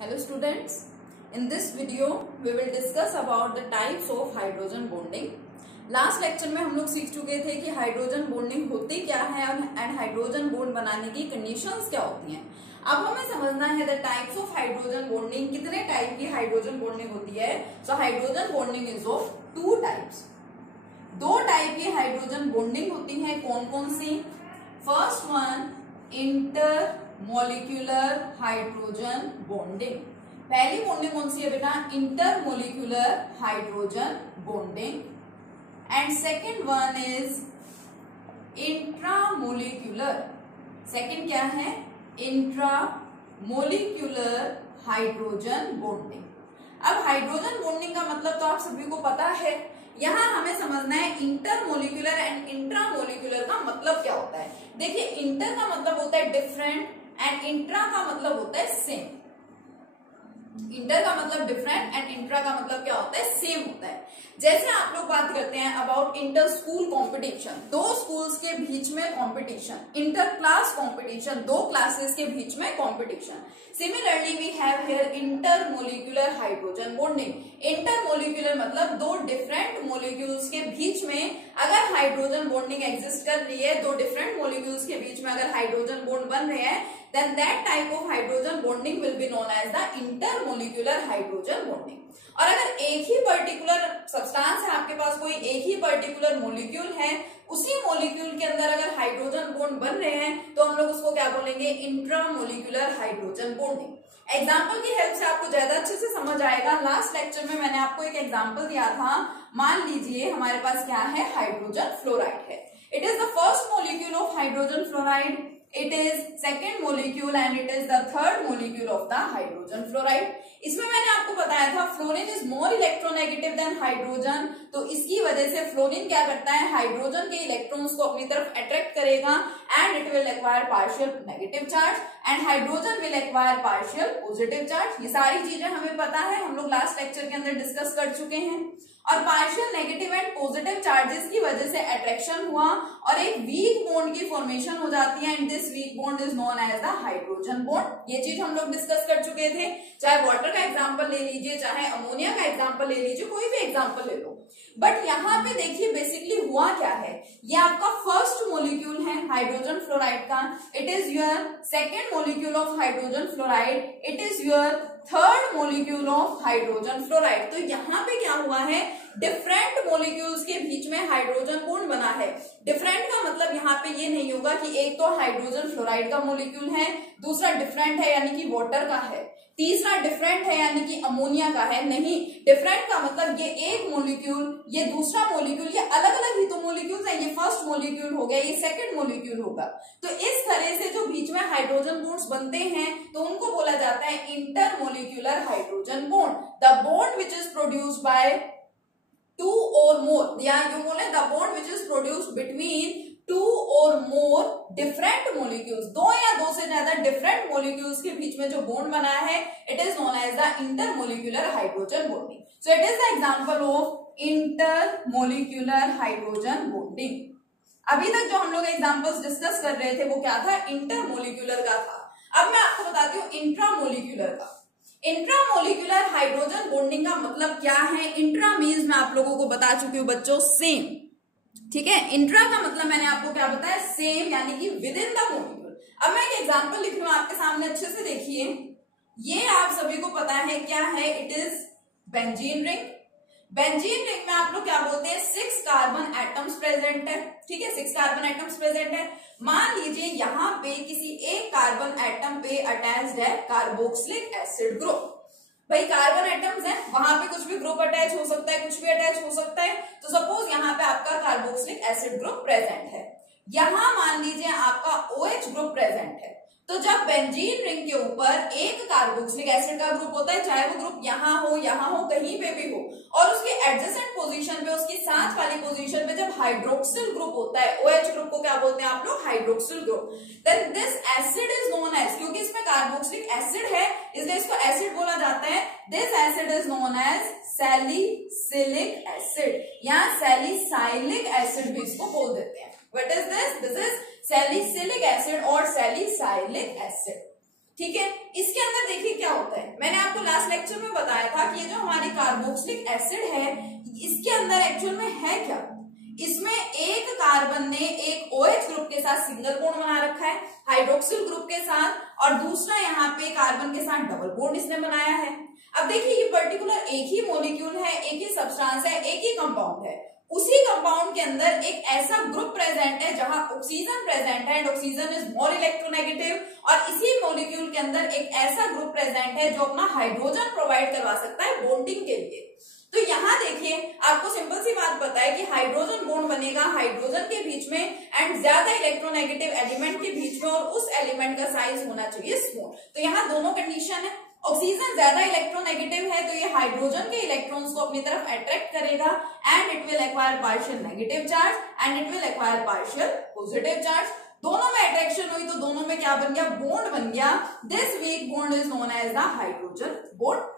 Hello students, in this video we will discuss about the types of hydrogen bonding. Last lecture में हम लोग सीख चुके थे कि हाइड्रोजन बॉन्डिंग होती क्या है एंड हाइड्रोजन बॉन्ड बनाने की कंडीशंस क्या होती हैं. अब हमें समझना है the types of hydrogen bonding. कितने टाइप की हाइड्रोजन बॉन्डिंग होती है? So hydrogen bonding is of two types. दो टाइप की हाइड्रोजन बॉन्डिंग होती है. कौन कौन सी? First one inter molecular hydrogen bonding. पहली बॉन्डिंग कौन सी है बेटा? Inter molecular hydrogen bonding. And second one is intramolecular. Second क्या है? Intramolecular hydrogen bonding. अब हाइड्रोजन बॉन्डिंग का मतलब तो आप सभी को पता है. यहां हमें समझना है इंटरमोलिक्यूलर एंड इंट्रामोलिक्यूलर का मतलब क्या होता है. देखिए, इंटर का मतलब होता है डिफरेंट एंड इंट्रा का मतलब होता है सेम. इंटर का मतलब डिफरेंट एंड इंट्रा का मतलब क्या होता है? सेम होता है. जैसे आप लोग बात करते हैं अबाउट इंटर स्कूल कॉम्पिटिशन, दो स्कूल्स के बीच में कॉम्पिटिशन. इंटर क्लास कॉम्पिटिशन, दो क्लासेस के बीच में competition. Similarly we have here inter molecular hydrogen bonding. Inter molecular मतलब दो डिफरेंट मोलिक्यूल्स के बीच में अगर हाइड्रोजन बॉन्डिंग एग्जिस्ट कर रही है, दो डिफरेंट मोलिक्यूल्स के बीच में अगर हाइड्रोजन बॉन्ड बन रहे हैं, then that type of hydrogen bonding will be known as the intermolecular hydrogen bonding. और अगर एक ही पर्टिकुलर सब्सटेंस है आपके पास, कोई एक ही पर्टिकुलर मोलिक्यूल है, उसी मोलिक्यूल के अंदर अगर हाइड्रोजन बॉन्ड बन रहे हैं तो हम लोग उसको क्या बोलेंगे? Intramolecular hydrogen bonding. एग्जाम्पल की हेल्प से आपको ज्यादा अच्छे से समझ आएगा. लास्ट लेक्चर में मैंने आपको एक एग्जाम्पल दिया था. मान लीजिए हमारे पास क्या है? हाइड्रोजन फ्लोराइड है. It is the first molecule of hydrogen fluoride. It is second molecule and it is the third molecule of the hydrogen fluoride. इसमें मैंने आपको बताया था fluorine is more electronegative than hydrogen. तो इसकी वजह से फ्लोरीन क्या करता है? हाइड्रोजन के इलेक्ट्रॉन्स को अपनी तरफ अट्रैक्ट करेगा and it will acquire partial negative charge and hydrogen will acquire partial positive charge. ये सारी चीजें हमें पता है, हम लोग लास्ट लेक्चर के अंदर डिस्कस कर चुके हैं. और partial negative and positive charges की वजह से अट्रैक्शन हुआ और एक वीक बॉन्ड की फॉर्मेशन हो जाती है and this weak bond is known as the hydrogen bond. ये चीज हम लोग डिस्कस कर चुके थे. चाहे वाटर का एग्जांपल ले लीजिए, चाहे अमोनिया का एग्जांपल ले लीजिए, कोई भी एग्जांपल ले लो. बट यहाँ पे देखिए बेसिकली हुआ क्या है. ये आपका फर्स्ट मोलिक्यूल है हाइड्रोजन फ्लोराइड का. It is your second molecule of hydrogen fluoride. It is your third molecule of hydrogen fluoride. तो यहाँ पे क्या हुआ है? डिफरेंट मोलिक्यूल्स के बीच में हाइड्रोजन बॉन्ड बना है. डिफरेंट का मतलब यहाँ पे ये नहीं होगा कि एक तो हाइड्रोजन फ्लोराइड का मोलिक्यूल है, दूसरा डिफरेंट है यानी कि वाटर का है, तीसरा डिफरेंट है यानी कि अमोनिया का है. नहीं, डिफरेंट का मतलब ये एक मोलिक्यूल, ये दूसरा मोलिक्यूल, ये अलग अलग ही तो मोलिक्यूल्स है. ये फर्स्ट मोलिक्यूल हो गया, ये सेकंड मोलिक्यूल होगा. तो इस तरह से जो बीच में हाइड्रोजन बॉन्ड्स बनते हैं तो उनको बोला जाता है intermolecular hydrogen bond. The bond which is produced by two और मोर, या जो बोले the bond which is produced between two और मोर डिफरेंट मोलिक्यूल्स. दो या दो से ज्यादा डिफरेंट मोलिक्यूल्स के बीच में जो बॉन्ड बना है, it is known as the intermolecular hydrogen bonding. So it is the example of intermolecular hydrogen bonding. अभी तक जो हम लोग एग्जांपल्स डिस्कस कर रहे थे वो क्या था? इंटरमोलिक्यूलर का था. अब मैं आपको बताती हूँ इंट्रामोलिक्यूलर का. इंट्रामोलिक्यूलर हाइड्रोजन बॉन्डिंग का मतलब क्या है? इंट्रा मीन्स मैं आप लोगों को बता चुकी हूँ बच्चों, सेम. ठीक है, इंट्रा का मतलब मैंने आपको क्या बताया? सेम, यानी कि विद इन द मोलिक्यूल. अब मैं एक एग्जांपल लिख रही हूँ आपके सामने, अच्छे से देखिए. ये आप सभी को पता है क्या है? It is benzene ring. Benzene ring में आप लोग क्या बोलते हैं? 6 कार्बन एटम्स प्रेजेंट है. ठीक है, 6 कार्बन एटम्स प्रेजेंट है. मान लीजिए यहाँ पे किसी एक कार्बन एटम पे अटैच्ड है कार्बोक्सिलिक एसिड ग्रुप. भाई कार्बन एटम्स हैं, वहां पे कुछ भी ग्रुप अटैच हो सकता है, कुछ भी अटैच हो सकता है. तो सपोज यहाँ पे आपका कार्बोक्सिलिक एसिड ग्रुप प्रेजेंट है. यहाँ मान लीजिए आपका OH ग्रुप प्रेजेंट है. तो जब बेंजीन रिंग के ऊपर एक कार्बोक्सिलिक एसिड का ग्रुप होता है, चाहे वो ग्रुप यहाँ हो, कहीं पे भी हो, और उसके एडजेसेंट पोजीशन पे, उसकी साथ वाली पोजीशन पे जब हाइड्रोक्सिल ग्रुप होता है, OH ग्रुप को क्या बोलते हैं आप लोग? Hydroxyl group. Then this acid is known as, क्योंकि इसमें कार्बोक्सिलिक एसिड है इसलिए इसको एसिड बोला जाता है. This acid is known as salicylic acid या सैलिसाइलिक एसिड भी इसको बोल देते हैं. What is this? This is salicylic acid or salicylic acid. ठीक है, इसके अंदर देखिए क्या होता है, मैंने आपको लास्ट लेक्चर में बताया था कि ये जो हमारी कार्बोक्सिलिक एसिड है इसके अंदर एक्चुअल में है क्या, इसमें एक कार्बन ने एक OH ग्रुप के साथ सिंगल बॉन्ड बना रखा है हाइड्रोक्सिल ग्रुप के साथ, और दूसरा यहाँ पे कार्बन के साथ डबल बॉन्ड इसने बनाया है। अब देखिए ये पर्टिकुलर एक ही मॉलिक्यूल है, एक ही सब्सटेंस है, एक ही कंपाउंड है, उसी कंपाउंड के अंदर एक ऐसा ग्रुप प्रेजेंट है जहां ऑक्सीजन प्रेजेंट है and oxygen is more electronegative, और इसी मॉलिक्यूल के अंदर एक ऐसा ग्रुप प्रेजेंट है जो अपना हाइड्रोजन प्रोवाइड करवा सकता है बॉन्डिंग के लिए। तो यहाँ देखिए आपको सिंपल सी बात पता है कि हाइड्रोजन बॉन्ड बनेगा हाइड्रोजन के बीच में एंड ज्यादा इलेक्ट्रोनेगेटिव एलिमेंट के बीच में, और उस एलिमेंट का साइज होना चाहिए स्मॉल। तो यहाँ दोनों कंडीशन है, ऑक्सीजन ज्यादा इलेक्ट्रोनेगेटिव है तो ये हाइड्रोजन के इलेक्ट्रॉन्स को अपनी तरफ अट्रैक्ट करेगा and it will acquire partial negative charge and it will acquire partial positive charge. दोनों में अट्रैक्शन हुई तो दोनों में क्या बन गया, बॉन्ड बन गया। This weak bond is known as the hydrogen bond.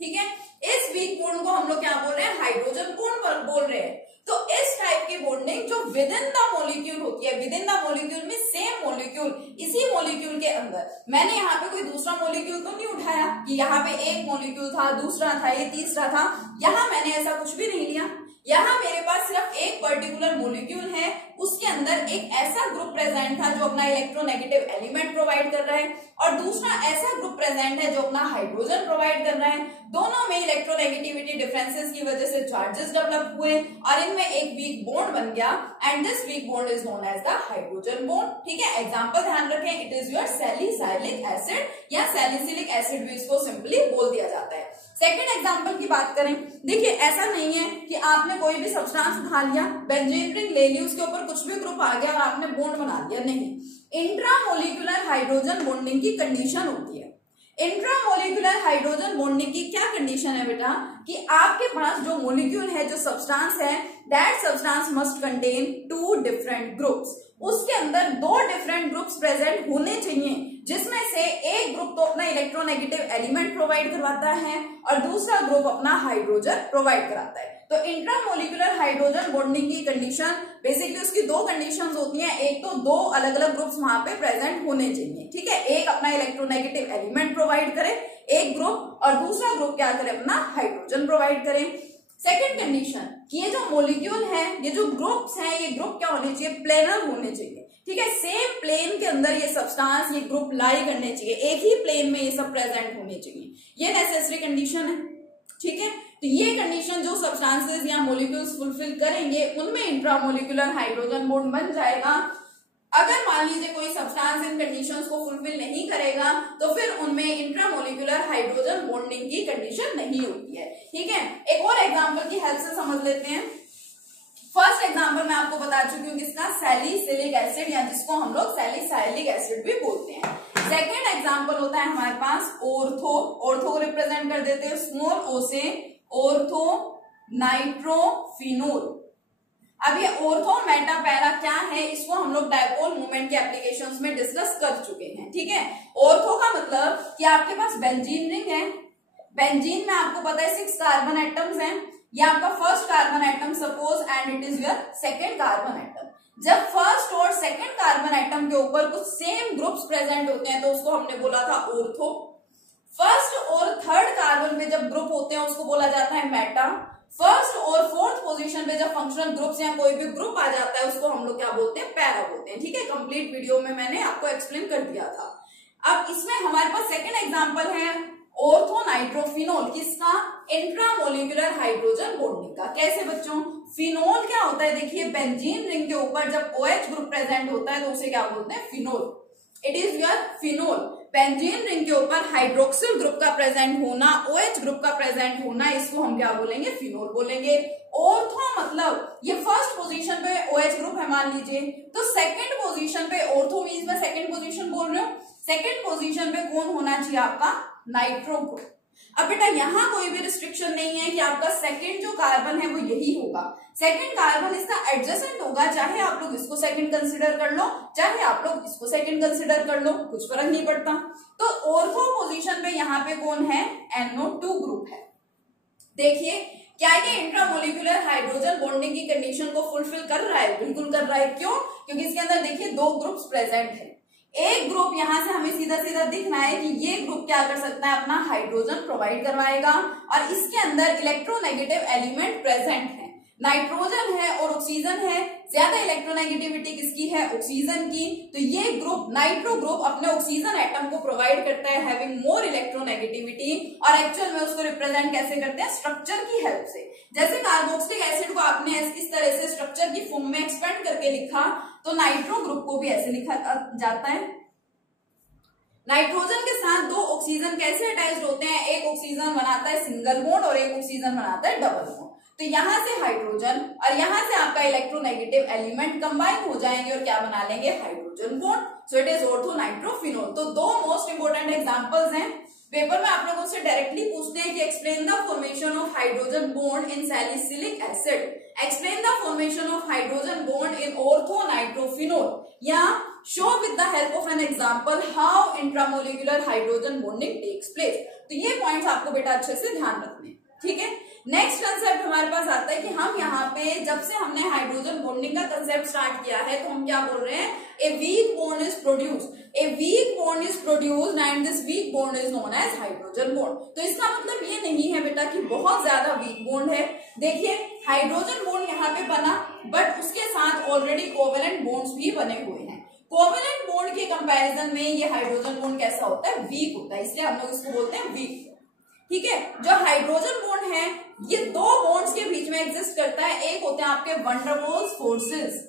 ठीक है, इस वीक बॉन्ड को हम लोग क्या बोल रहे हैं, हाइड्रोजन बॉन्ड बोल रहे हैं। तो इस टाइप की बॉन्डिंग जो विद इन द मॉलिक्यूल होती है, विद इन द मॉलिक्यूल में सेम मॉलिक्यूल, इसी मॉलिक्यूल के अंदर, मैंने यहाँ पे कोई दूसरा मॉलिक्यूल तो नहीं उठाया कि यहाँ पे एक मॉलिक्यूल था, दूसरा था, ये तीसरा था, यहाँ मैंने ऐसा कुछ भी नहीं लिया। यहाँ मेरे पास सिर्फ एक पर्टिकुलर मॉलिक्यूल है, उसके अंदर एक ऐसा ग्रुप प्रेजेंट था जो अपना इलेक्ट्रोनेगेटिव एलिमेंट प्रोवाइड कर रहा है, और दूसरा ऐसा ग्रुप प्रेजेंट है जो अपना हाइड्रोजन प्रोवाइड कर रहा है। दोनों में इलेक्ट्रोनेगेटिविटी डिफरेंसेस की वजह से चार्जेस डेवलप हुए और इनमें एक वीक बॉन्ड बन गया and this weak bond is known as the hydrogen bond. ठीक है, एग्जांपल ध्यान रखें, it is your salicylic acid या सैलिसिलिक एसिड भी इसको सिंपली बोल दिया जाता है। सेकेंड एग्जाम्पल की बात करें, देखिए ऐसा नहीं है कि आपने कोई भी सब्सटेंस उठा लिया, बेंजीन रिंग ले ली, उसके ऊपर कुछ भी ग्रुप आ गया और आपने बॉन्ड बना दिया, नहीं। इंट्रामोलिकुलर हाइड्रोजन बॉन्डिंग की कंडीशन होती है। इंट्रामोलिकुलर हाइड्रोजन बॉन्डिंग की क्या कंडीशन है बेटा, कि आपके पास जो मॉलिक्यूल है, जो सब्सटेंस है, that substance must contain two different groups. उसके अंदर दो डिफरेंट ग्रुप्स प्रेजेंट होने चाहिए, जिसमें से एक ग्रुप तो अपना इलेक्ट्रोनेगेटिव एलिमेंट प्रोवाइड करवाता है और दूसरा ग्रुप अपना हाइड्रोजन प्रोवाइड कराता है। तो इंट्रामोलिकुलर हाइड्रोजन बॉन्डिंग की कंडीशन बेसिकली उसकी दो कंडीशंस होती हैं, एक तो दो अलग अलग ग्रुप्स वहां पे प्रेजेंट होने चाहिए। ठीक है, एक अपना इलेक्ट्रोनेगेटिव एलिमेंट प्रोवाइड करे एक ग्रुप, और दूसरा ग्रुप क्या करे, अपना हाइड्रोजन प्रोवाइड करे। सेकेंड कंडीशन, ये जो मॉलिक्यूल है, ये जो ग्रुप्स हैं, ये ग्रुप क्या होने चाहिए, प्लेनर होने चाहिए। ठीक है, सेम प्लेन के अंदर ये सब्सटेंस, ये ग्रुप लाई करने चाहिए, एक ही प्लेन में ये सब प्रेजेंट होने चाहिए, ये नेसेसरी कंडीशन है। ठीक है, तो ये कंडीशन जो सब्सटेंसेस या मॉलिक्यूल्स फुलफिल करेंगे उनमें इंट्रामोलिकुलर हाइड्रोजन बॉन्ड बन जाएगा। अगर मान लीजिए कोई सब्सटेंस इन कंडीशंस को फुलफिल नहीं करेगा तो फिर उनमें इंट्रामोलिकुलर हाइड्रोजन बॉन्डिंग की कंडीशन नहीं होती है। ठीक है, एक और एग्जांपल की हेल्प से समझ लेते हैं। फर्स्ट एग्जांपल मैं आपको बता चुकी हूँ किसका, सैलिसिलिक एसिड, या जिसको हम लोग सैलिसाइलिक एसिड भी बोलते हैं। सेकेंड एग्जांपल होता है हमारे पास ऑर्थो, ऑर्थो को रिप्रेजेंट कर देते हैं स्मॉल ओ से, ऑर्थो नाइट्रोफिनोल। अब ये ऑर्थो मेटा पैरा क्या है, इसको हम लोग डायपोल मूवमेंट के एप्लीकेशंस में डिस्कस कर चुके हैं। ठीक है, ऑर्थो का मतलब कि आपके पास बेंजीन रिंग है, बेंजीन में आपको पता है 6 कार्बन एटम्स हैं, ये आपका first carbon atom suppose and it is your second carbon atom. जब फर्स्ट और सेकेंड कार्बन एटम के ऊपर कुछ सेम ग्रुप्स प्रेजेंट होते हैं तो उसको हमने बोला था ऑर्थो। फर्स्ट और थर्ड कार्बन पे जब ग्रुप होते हैं उसको बोला जाता है मेटा। फर्स्ट और फोर्थ पोजीशन पे जब फंक्शनल ग्रुप्स या कोई भी ग्रुप आ जाता है उसको हम लोग क्या बोलते हैं, पैरा बोलते हैं। ठीक है, कंप्लीट वीडियो में मैंने आपको एक्सप्लेन कर दिया था। अब इसमें हमारे पास सेकेंड एग्जांपल है ऑर्थो नाइट्रोफिनोल, किसका, इंट्रामोलिकुलर हाइड्रोजन बॉन्डिंग का। कैसे बच्चों, फिनोल क्या होता है, देखिए बेंजीन रिंग के ऊपर जब OH ग्रुप प्रेजेंट होता है तो उसे क्या बोलते हैं, phenol. It is your phenol. Benzene ring के ऊपर हाइड्रोक्सिल ग्रुप का प्रेजेंट होना, OH ग्रुप का प्रेजेंट होना, इसको हम क्या बोलेंगे, फिनोल बोलेंगे। ऑर्थो मतलब ये फर्स्ट पोजीशन पे OH ग्रुप है मान लीजिए, तो सेकंड पोजीशन पे ऑर्थो मींस मैं सेकंड पोजीशन बोल रही हूँ, सेकंड पोजीशन पे कौन होना चाहिए आपका, नाइट्रो ग्रुप। अब बेटा यहाँ कोई भी रिस्ट्रिक्शन नहीं है कि आपका सेकंड जो कार्बन है वो यही होगा, सेकंड कार्बन इसका एडजेसेंट होगा, चाहे आप लोग इसको सेकंड कंसीडर कर लो, चाहे आप लोग इसको सेकंड कंसीडर कर लो, कुछ फर्क नहीं पड़ता। तो ऑर्थो पोजीशन पे यहाँ पे कौन है, NO2 ग्रुप है। देखिए क्या ये इंट्रामोलिकुलर हाइड्रोजन बॉन्डिंग की कंडीशन को फुलफिल कर रहा है, बिल्कुल कर रहा है। क्यों, क्योंकि इसके अंदर देखिए दो ग्रुप्स प्रेजेंट है। एक ग्रुप यहां से हम इस सीधा सीधा दिख रहा है कि ये ग्रुप क्या कर सकता है, अपना हाइड्रोजन प्रोवाइड करवाएगा और इसके अंदर इलेक्ट्रोनेगेटिव एलिमेंट प्रेजेंट है, नाइट्रोजन है और ऑक्सीजन है। ज्यादा इलेक्ट्रोनेगेटिविटी किसकी है, ऑक्सीजन की। तो ये ग्रुप नाइट्रो ग्रुप अपने ऑक्सीजन एटम को प्रोवाइड करता है हैविंग मोर इलेक्ट्रोनेगेटिविटी, और एक्चुअल में उसको रिप्रेजेंट कैसे करते हैं, स्ट्रक्चर की हेल्प से। जैसे कार्बोक्सिलिक एसिड को आपने इस तरह से स्ट्रक्चर की फॉर्म में एक्सपेंड करके लिखा, तो नाइट्रो ग्रुप को भी ऐसे लिखा जाता है। नाइट्रोजन के साथ दो ऑक्सीजन कैसे अटैच्ड होते हैं, एक ऑक्सीजन बनाता है सिंगल बॉन्ड और एक ऑक्सीजन बनाता है डबल बॉन्ड। तो यहां से हाइड्रोजन और यहां से आपका इलेक्ट्रोनेगेटिव एलिमेंट कंबाइन हो जाएंगे और क्या बना लेंगे, hydrogen bond. So it is ortho nitrophenol. तो दो मोस्ट इंपोर्टेंट एग्जांपल्स हैं। पेपर में आप लोगों से डायरेक्टली पूछते हैं कि explain the formation of hydrogen bond in salicylic acid, explain the formation of hydrogen bond in ortho nitrophenol, या show with the help of an example how intramolecular hydrogen bonding takes place. तो ये points आपको बेटा अच्छे से ध्यान रखने, ठीक है। नेक्स्ट कंसेप्ट हमारे पास आता है कि हम यहाँ पे जब से हमने हाइड्रोजन बॉन्डिंग का कंसेप्ट स्टार्ट किया है तो हम क्या बोल रहे हैं, a weak bond is produced, a weak bond is produced and this weak bond is known as hydrogen bond. तो इसका मतलब ये नहीं है बेटा कि बहुत ज्यादा वीक बॉन्ड है। देखिए हाइड्रोजन बॉन्ड यहाँ पे बना, बट उसके साथ ऑलरेडी कोवेलेंट बॉन्ड्स भी बने हुए हैं। कोवेलेंट बॉन्ड के कंपैरिजन में ये हाइड्रोजन बॉन्ड कैसा होता है, वीक होता है, इसलिए हम लोग इसको बोलते हैं वीक। ठीक है, जो हाइड्रोजन बॉन्ड है ये दो बॉन्ड्स के बीच में एग्जिस्ट करता है। एक होते हैं आपके Van der Waals forces,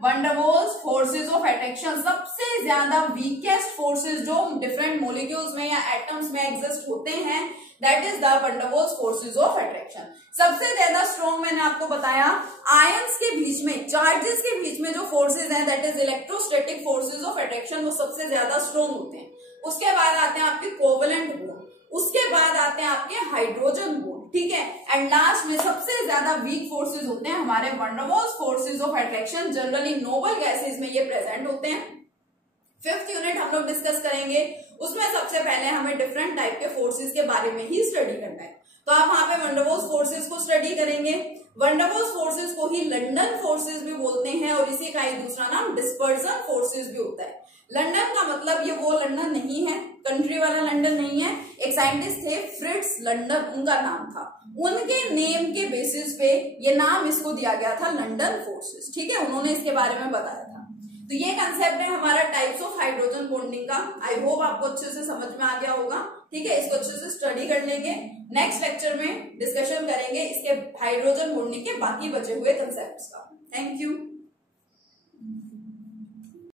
Van der Waals forces of attraction, सबसे ज्यादा वीकेस्ट फोर्सेस जो डिफरेंट मॉलिक्यूल्स में या एटम्स में एग्जिस्ट होते हैं, that is the Van der Waals forces of attraction. सबसे ज्यादा स्ट्रॉन्ग मैंने आपको बताया आयंस के बीच में, चार्जेस के बीच में जो फोर्सेस हैं that is electrostatic forces of attraction, वो सबसे ज्यादा स्ट्रॉन्ग होते हैं। उसके बाद आते हैं आपके कोवेलेंट बॉन्ड, उसके बाद आते हैं आपके हाइड्रोजन बॉन्ड, ठीक है, एंड लास्ट में सबसे ज्यादा वीक फोर्सेस होते हैं हमारे Van der Waals forces of attraction. Generally noble gases में ये प्रेजेंट होते हैं। फिफ्थ यूनिट हम लोग डिस्कस करेंगे, उसमें सबसे पहले हमें डिफरेंट टाइप के फोर्सेस के बारे में ही स्टडी करना है। तो आप वहां पे वंडरवॉल्स फोर्सेस को स्टडी करेंगे। वंडरवॉल्स फोर्सेस को ही लंडन फोर्सेस भी बोलते हैं और इसी का ही दूसरा नाम डिस्पर्जन फोर्सेस भी होता है। लंदन का मतलब ये वो लंदन नहीं है, कंट्री वाला लंदन नहीं है। एक साइंटिस्ट थे फ्रिट्ज लंडन, उनका नाम था, उनके नेम के बेसिस पे ये नाम इसको दिया गया था लंदन फोर्सेस, ठीक है, उन्होंने इसके बारे में बताया था। तो ये कंसेप्ट है हमारा टाइप्स ऑफ हाइड्रोजन बॉन्डिंग का। आई होप आपको अच्छे से समझ में आ गया होगा, ठीक है, इसको अच्छे से स्टडी कर लेंगे। नेक्स्ट लेक्चर में डिस्कशन करेंगे इसके हाइड्रोजन बॉन्डिंग के बाकी बचे हुए कंसेप्ट्स का। Thank you.